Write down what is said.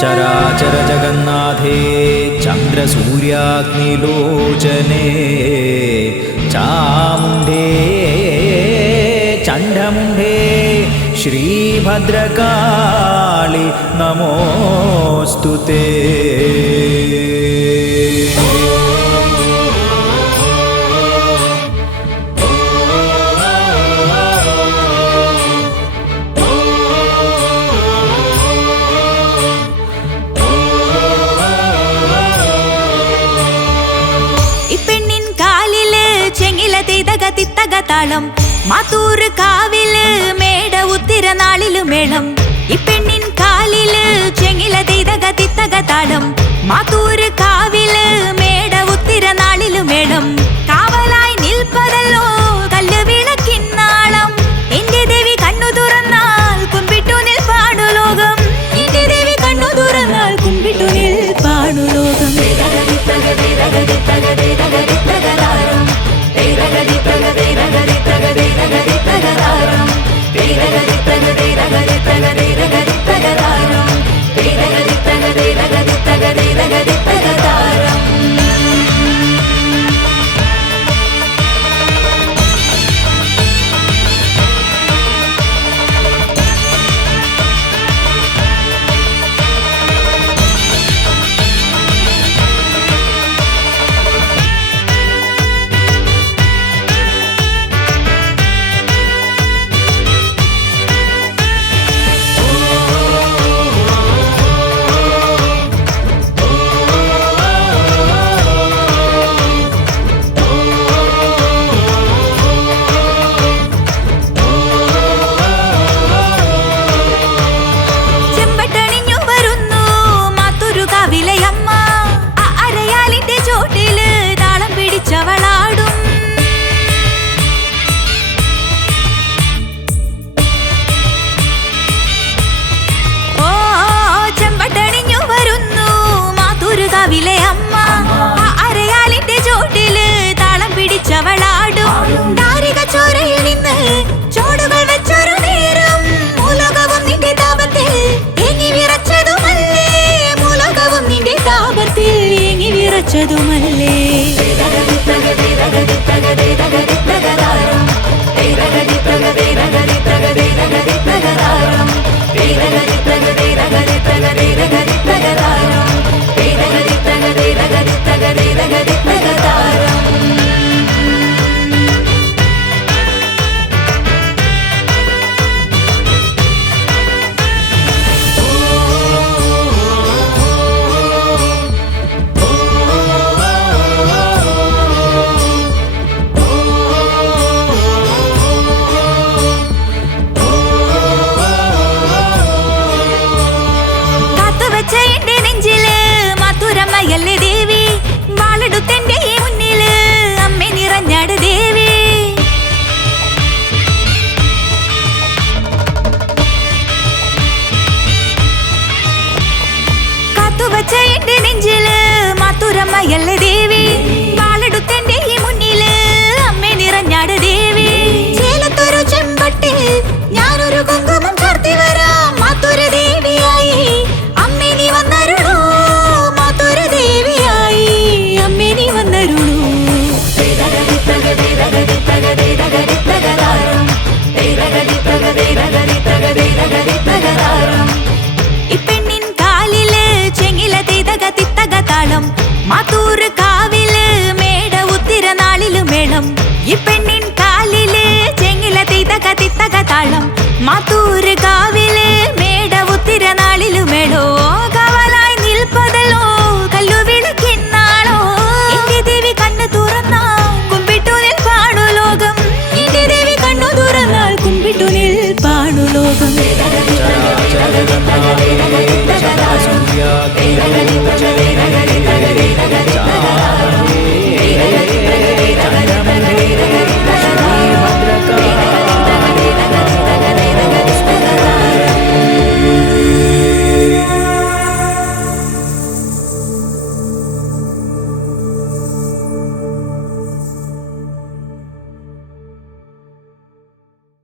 ചരാചര ജഗന്നാഥേ ചന്ദ്രസൂര്യാഗ്നിലോചനേ ചാമുണ്ഡേ ചണ്ഡമുണ്ഡേ ശ്രീഭദ്രകാളി നമോസ്തുതേ. തിത്തകതാളം മാത്തൂർ കാവില് മേട ഉത്തിര നാളിലു മേളം. ഇപ്പെണ്ണിൻ കാലില് ചെങ്ങില തിത്തകതാളം മാത്തൂർ കാവില് മേട ഉത്തിര നാളിലു മേളം. കാവലായി നിൽപ്പതല്ലോ കല്ല് വിളക്കിന്നാളം. എന്റെ ദേവി കണ്ണു തുറന്നാൽ കുമ്പിട്ടു നിൽപ്പാണു ലോകം. എന്റെ ദേവി കണ്ണു തുറന്നാൽ കുമ്പിട്ടു നിൽപ്പാണു ലോകം. മാത്തൂർ കാവില് മേട ഉത്തിര നാളിലു മേളം. ഇപ്പെണ്ണിൻ കാലില് ചെങ്ങില തിത്തകതാളം മാത്തൂർ കാവില് മേട ഉത്തിര നാളിലു മേളോ. കാവലായി നിൽപ്പതല്ലോ കല്ലു വിളക്കിന്നാളോ. എന്റെ ദേവി കണ്ണു തുറന്നാൽ കുമ്പിട്ടു നിൽപ്പാണു ലോകം. എന്റെ ദേവി കണ്ണു തുറന്നാൽ കുമ്പിട്ടു നിൽപ്പാണു ലോകം. ചരാചര